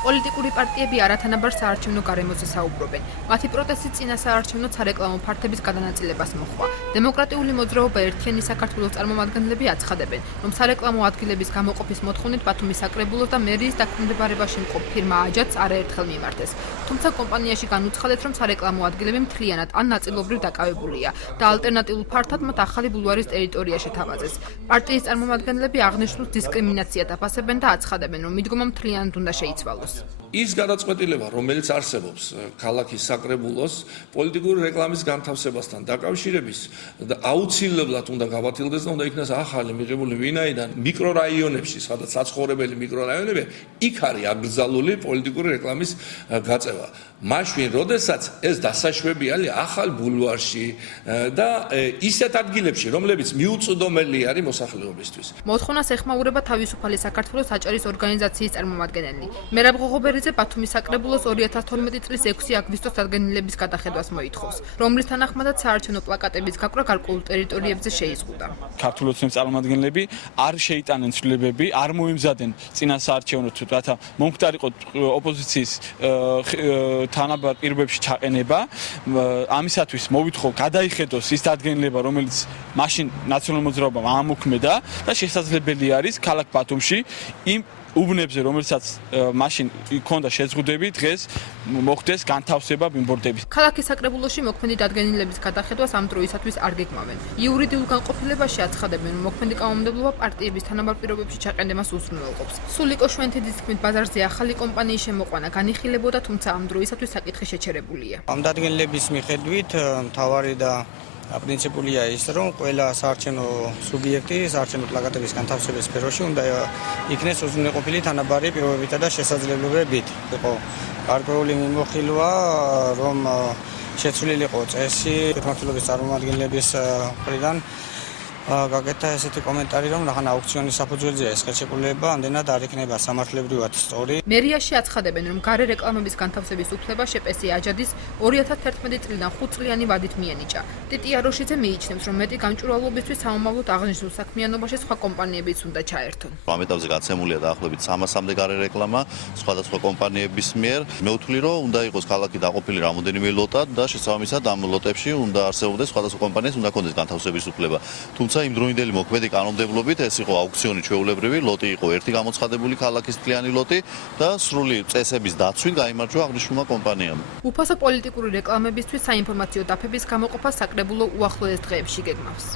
პოლიტიკური პარტიები არათანაბარ საარჩევნო გარემოზე საუბრობენ. მათი პროტესტი წინა საარჩევნო სარეკლამო ფართების გადანაწილებას მოჰყვა. დემოკრატიული მოძრაობა ერთიანი საქართველოს წარმომადგენლები აცხადებენ, რომ სარეკლამო ადგილების გამოყოფის მოთხოვნით ბათუმის საკრებულოს და მერიის დაქვემდებარებაში მყოფ ფირმა აჯაც არაერთხელ მიმართეს. თუმცა კომპანიაში განუცხადეთ, რომ სარეკლამო ადგილები მთლიანად ან ნაწილობრივ დაკავებულია და ალტერნატიულ ფართად მათ ახალი ბულვარის ტერიტორია შეთავაზეს. პარტიის წარმომადგენლები აღნიშნულ დისკრიმინაციად აფასებენ და აცხადებენ, რომ მიდგომა მთლიანად უნდა შეიცვალოს. ის გადაწყვეტილება, რომელიც არსებობს ქალაქის საკრებულოს პოლიტიკური რეკლამის განთავსებასთან დაკავშირების და აუცილებლად უნდა გავათილდეს და უნდა იქნას ახალი მიღებული ვინაიდან მიკრორაიონებში, სადაც საცხოვრებელი მიკრორაიონები, იქ არის აკრძალული პოლიტიკური რეკლამის გაწევა. მაშინ, როდესაც ეს დასაშვებია ახალ ბულვარში და ისეთ ადგილებში, რომლებიც მიუწვდომელი არის მოსახლეობისთვის. მოთხოვნას ეხმაურება თავისუფალი საქართველოს აჭარის ორგანიზაციის წარმომადგენელი. მერაბ ღოღობერიძე ბათუმის საკრებულოს 2012 წლის 6 აგვისტოს დადგენილების გადახედვას მოითხოვს, რომლის თანახმადაც საარჩევნო პლაკატების გაკვრა გარკვეულ ტერიტორიებზე შეიზღუდა. ქართული ოცნების წარმომადგენლები არ შეიტანენ ცვლილებები, არ მოემზადნენ წინა საარჩევნო რათა მომხდარიყო ოპოზიციის თანაბარ პირობებში ჩაყენება. ამისათვის მოვითხოვ გადაიხედოს ის დადგენილება, რომელიც მაშინ ნაციონალურ მოძრაობამ ამოქმედა და შესაძლებელი არის ქალაქ ბათუმში იმ უბნებზე, რომელსაც მაშინ ჰქონდა შეზღუდები, დღეს მოხდეს განთავსება ბიმბორდების. ქალაქის საკრებულოში მოქმედი დადგენილების გადახედვას ამ დროისათვის არ გეკმავენ. იურიდიულ განყოფილებაში აცხადებენ, რომ მოქმედი კანონმდებლობა პარტიების თანაბარ პირობებში ჩაყენებას უზრუნველყოფს. სულიკო შვენთიძის თქმით, ბაზარზე ახალი კომპანიის შემოყვანა განიხილებოდა, თუმცა ამ დროისათვის საკითხი შეჩერებულია. ამ დადგენილების მიხედვით მთავარი და პრინციპულია ის, რომ ყველა საარჩევნო სუბიექტი საარჩევნო პლაკატების განთავსების სფეროში უნდა იქნეს უზრუნველყოფილი თანაბარი პირობებითა და შესაძლებლობებით. იყო გარკვეული მიმოხილვა, რომ შეცვლილიყო წესი საქართველოს წარმომადგენლების მხრიდან გაკეთა ესეთი კომენტარი, რომ რახან აუქციონის საფუძველზეა ეს ხელშეკრულება, ამდენად არ იქნება სამართლებრივად სწორი. მერიაში აცხადებენ, რომ გარე რეკლამების განთავსების უფლება შეპესი აჯადის 2011 წლიდან 5 წლიანი ვადით მიენიჭა. ტიტი აროშიძე მიიჩნევს, რომ მეტი გამჭვირვალობისთვის სამომავლოდ აღნიშნულ საქმიანობაში სხვა კომპანიებიც უნდა ჩაერთონ. ამ ეტაპზე გაცემულია დაახლოებით 300-მდე გარე რეკლამა სხვადასხვა კომპანიების მიერ. მე ვთვლი, რომ უნდა იყოს ქალაქი დაყოფილი რამოდენიმე ლოტად და შესაბამისად ამ ლოტებში უნდა არსებობდეს სხვადასხვა კომპანიას უნდა ქონდეს განთავსების უფლება. თუმცა იმ დროინდელი მოქმედი კანონმდებლობით ეს იყო აუქციონი ჩვეულებრივი, ლოტი იყო ერთი გამოცხადებული ქალაქის მთლიანი ლოტი და სრული წესების დაცვით გაიმარჯვა აღნიშნულმა კომპანიამ. უფასო პოლიტიკური რეკლამებისთვის საინფორმაციო დაფების გამოყოფა საკრებულო უახლოეს დღეებში გეგმავს.